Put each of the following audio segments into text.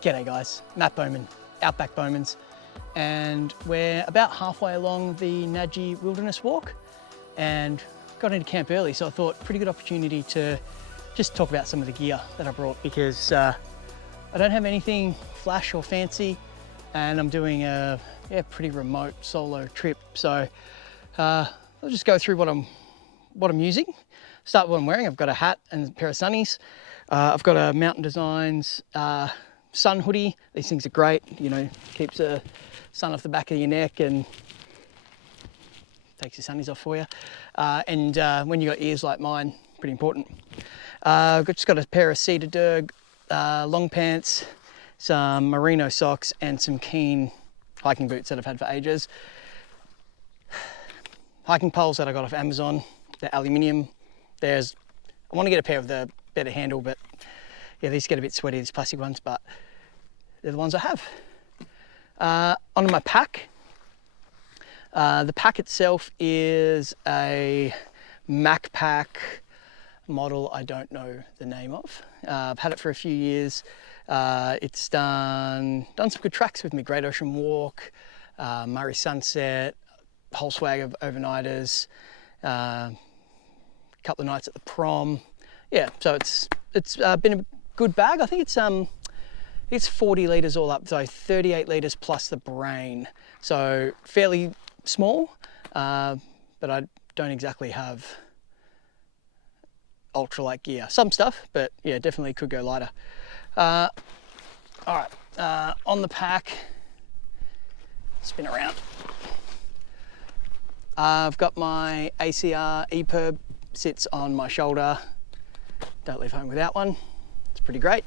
G'day guys, Matt Bowman, Outback Bowmans, and we're about halfway along the Nadji Wilderness Walk and got into camp early, so I thought pretty good opportunity to just talk about some of the gear that I brought because I don't have anything flash or fancy and I'm doing a pretty remote solo trip, so I'll just go through what I'm using. Start with what I'm wearing. I've got a hat and a pair of sunnies. I've got a Mountain Designs sun hoodie. These things are great, you know, keeps the sun off the back of your neck and takes your sunnies off for you. And when you got ears like mine, pretty important. I've just got a pair of Cedar Derg long pants, some merino socks and some Keen hiking boots that I've had for ages. Hiking poles that I got off Amazon, they're aluminium. I want to get a pair with the better handle, but yeah, these get a bit sweaty, these plastic ones, but they're the ones I have. Onto my pack. The pack itself is a Mac pack model I don't know the name of. I've had it for a few years. It's done some good tracks with me. Great Ocean Walk, Murray Sunset, whole swag of overnighters, couple of nights at the prom. Yeah, so it's been a good bag. I think it's 40 litres all up, so 38 litres plus the brain. So fairly small, but I don't exactly have ultralight gear. Some stuff, but yeah, definitely could go lighter. All right, on the pack, spin around. I've got my ACR EPIRB, sits on my shoulder. Don't leave home without one. It's pretty great.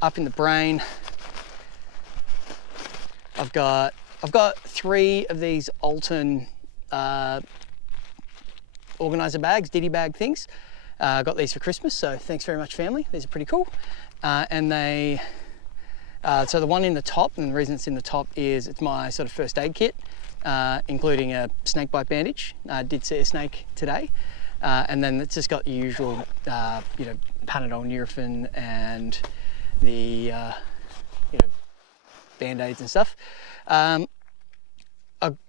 Up in the brain, I've got 3 of these Alton organizer bags, ditty bag things. I got these for Christmas, so thanks very much, family. These are pretty cool. And so the one in the top, and the reason it's in the top is it's my sort of first aid kit, including a snake bite bandage. I did see a snake today. And then it's just got the usual, Panadol, Nurofen, and the, Band-Aids and stuff. I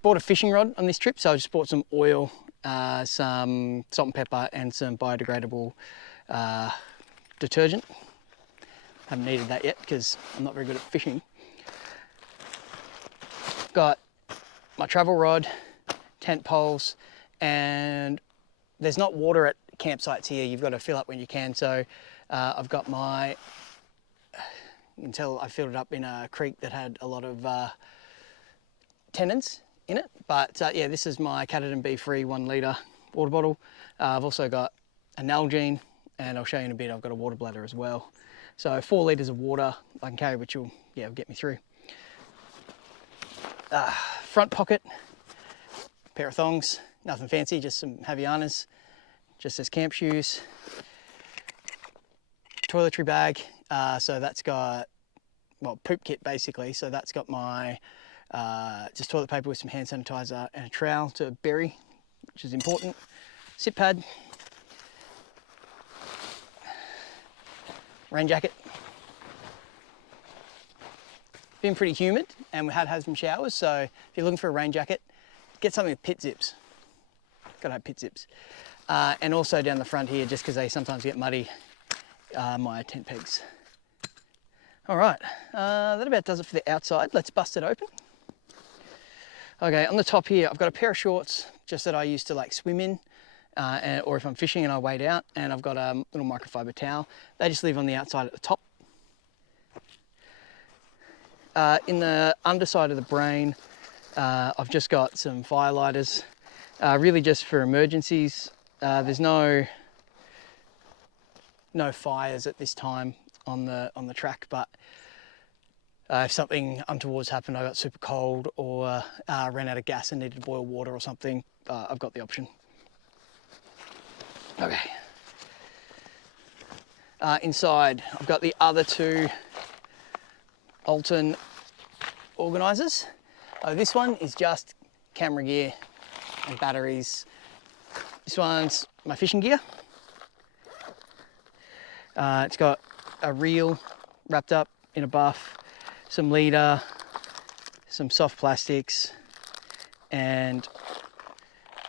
bought a fishing rod on this trip, so I just bought some oil, some salt and pepper, and some biodegradable detergent. Haven't needed that yet because I'm not very good at fishing. Got my travel rod, tent poles, and there's not water at campsites here. You've got to fill up when you can. So I've got you can tell I filled it up in a creek that had a lot of tenons in it. But yeah, this is my Cataden Be Free 1 litre water bottle. I've also got a Nalgene, and I'll show you in a bit, I've got a water bladder as well. So 4 litres of water I can carry, which will get me through. Front pocket, pair of thongs, nothing fancy, just some Havaianas, just as camp shoes. Toiletry bag, so that's got, poop kit basically. So that's got my just toilet paper with some hand sanitizer and a trowel to bury, which is important. Sit pad, rain jacket. Been pretty humid and we had some showers, so if you're looking for a rain jacket, get something with pit zips. Gotta have pit zips. And also down the front here, just because they sometimes get muddy, my tent pegs. All right, that about does it for the outside. Let's bust it open. Okay, on the top here, I've got a pair of shorts just that I used to swim in, or if I'm fishing and I wade out, and I've got a little microfiber towel. They just live on the outside at the top. In the underside of the brain, I've just got some fire lighters, really just for emergencies. There's no fires at this time on the track, but if something untoward's happened, I got super cold or ran out of gas and needed to boil water or something, I've got the option. Okay. Inside, I've got the other 2 Alton organisers. This one is just camera gear and batteries. This one's my fishing gear. It's got a reel wrapped up in a buff, some leader, some soft plastics, and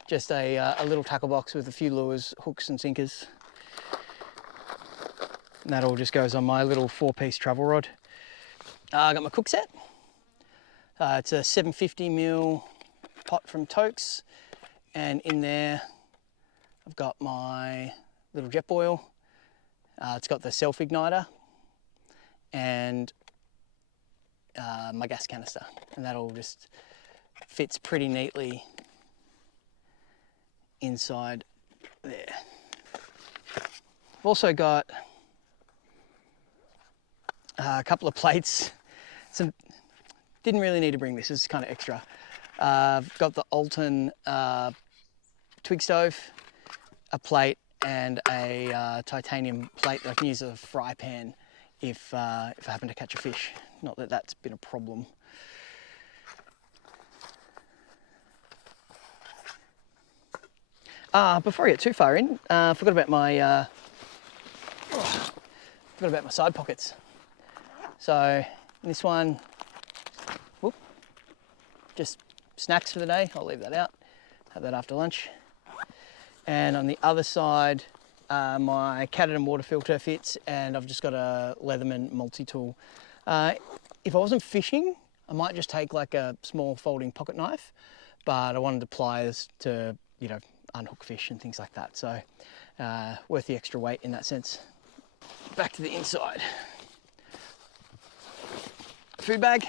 just a little tackle box with a few lures, hooks and sinkers. And that all just goes on my little 4-piece travel rod. I got my cook set. It's a 750mm pot from Tokes, and in there I've got my little jet boil. It's got the self-igniter and my gas canister, and that all just fits pretty neatly inside there. I've also got a couple of plates. Didn't really need to bring this, this is kind of extra. I've got the Alton twig stove, a plate, and a titanium plate that I can use as a fry pan if I happen to catch a fish. Not that that's been a problem. Before I get too far in, I forgot about my side pockets. So in this one, whoop, just snacks for the day. I'll leave that out. Have that after lunch. And on the other side, my Cadden water filter fits, and I've just got a Leatherman multi-tool. If I wasn't fishing, I might just take like a small folding pocket knife, but I wanted the pliers to, you know, unhook fish and things like that. So worth the extra weight in that sense. Back to the inside. Food bag.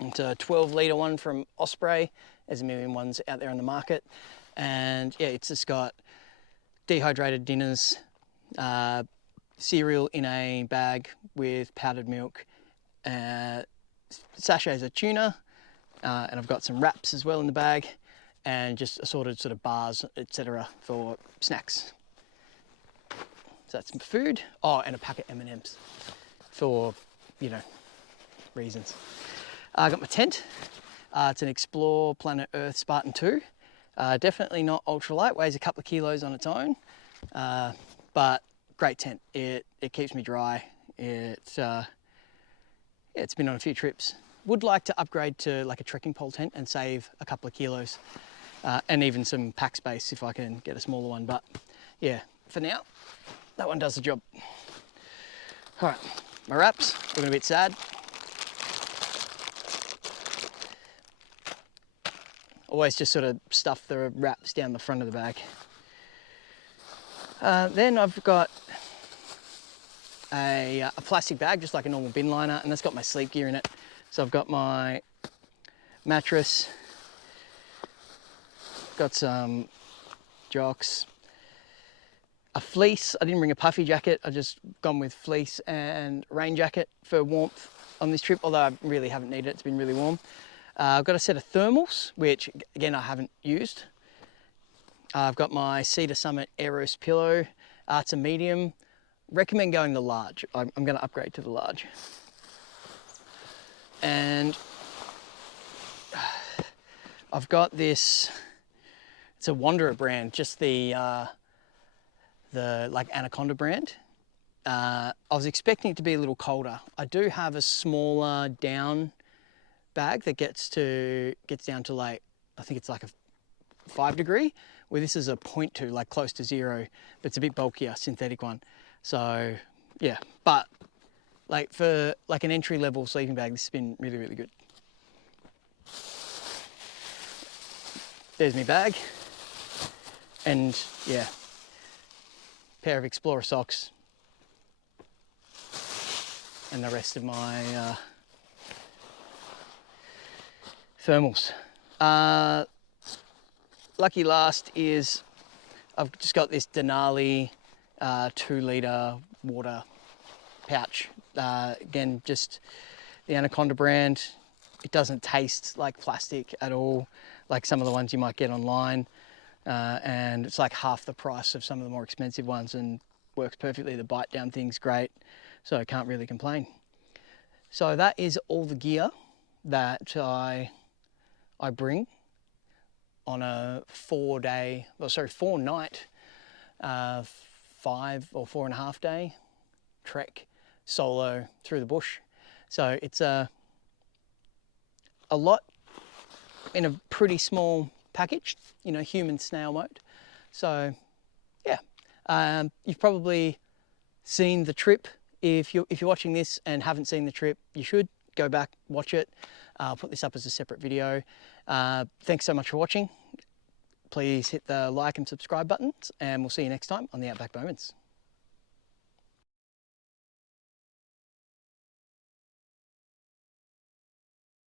It's a 12-litre one from Osprey. There's a million ones out there on the market. And yeah, it's just got dehydrated dinners, cereal in a bag with powdered milk, sachets of tuna, and I've got some wraps as well in the bag, and just assorted sort of bars, etc. for snacks. So that's some food. Oh, and a packet of M&Ms for, you know, reasons. I got my tent. It's an Explore Planet Earth Spartan 2. Definitely not ultralight, weighs a couple of kilos on its own, but great tent. It keeps me dry. It's been on a few trips. Would like to upgrade to like a trekking pole tent and save a couple of kilos, and even some pack space if I can get a smaller one. But yeah, for now, that one does the job. All right, my wraps, looking a bit sad. Always just sort of stuff the wraps down the front of the bag. Then I've got a plastic bag, just like a normal bin liner, and that's got my sleep gear in it. So I've got my mattress, got some jocks, a fleece. I didn't bring a puffy jacket, I just gone with fleece and rain jacket for warmth on this trip, although I really haven't needed it, it's been really warm. I've got a set of thermals, which again I haven't used. I've got my Cedar Summit Aeros pillow. It's a medium. Recommend going the large. I'm going to upgrade to the large. And I've got this. It's a Wanderer brand, just the like Anaconda brand. I was expecting it to be a little colder. I do have a smaller down bag that gets down to like, I think it's like a 5 degree, where this is a 0.2, like close to 0, but it's a bit bulkier, synthetic one. So yeah, but like for like an entry level sleeping bag, this has been really, really good. There's my bag, and yeah, pair of Explorer socks, and the rest of my thermals. Lucky last is I've just got this Denali 2-litre water pouch. Again, just the Anaconda brand. It doesn't taste like plastic at all, like some of the ones you might get online. And it's like half the price of some of the more expensive ones, and works perfectly. The bite down thing's great, so I can't really complain. So that is all the gear that I bring on a 4-night, 5 or 4.5 day trek solo through the bush. So it's a lot in a pretty small package, you know, human snail mode. So yeah, you've probably seen the trip. If you're watching this and haven't seen the trip, you should go back, watch it. I'll put this up as a separate video. Thanks so much for watching. Please hit the like and subscribe buttons, and we'll see you next time on the Outback Moments.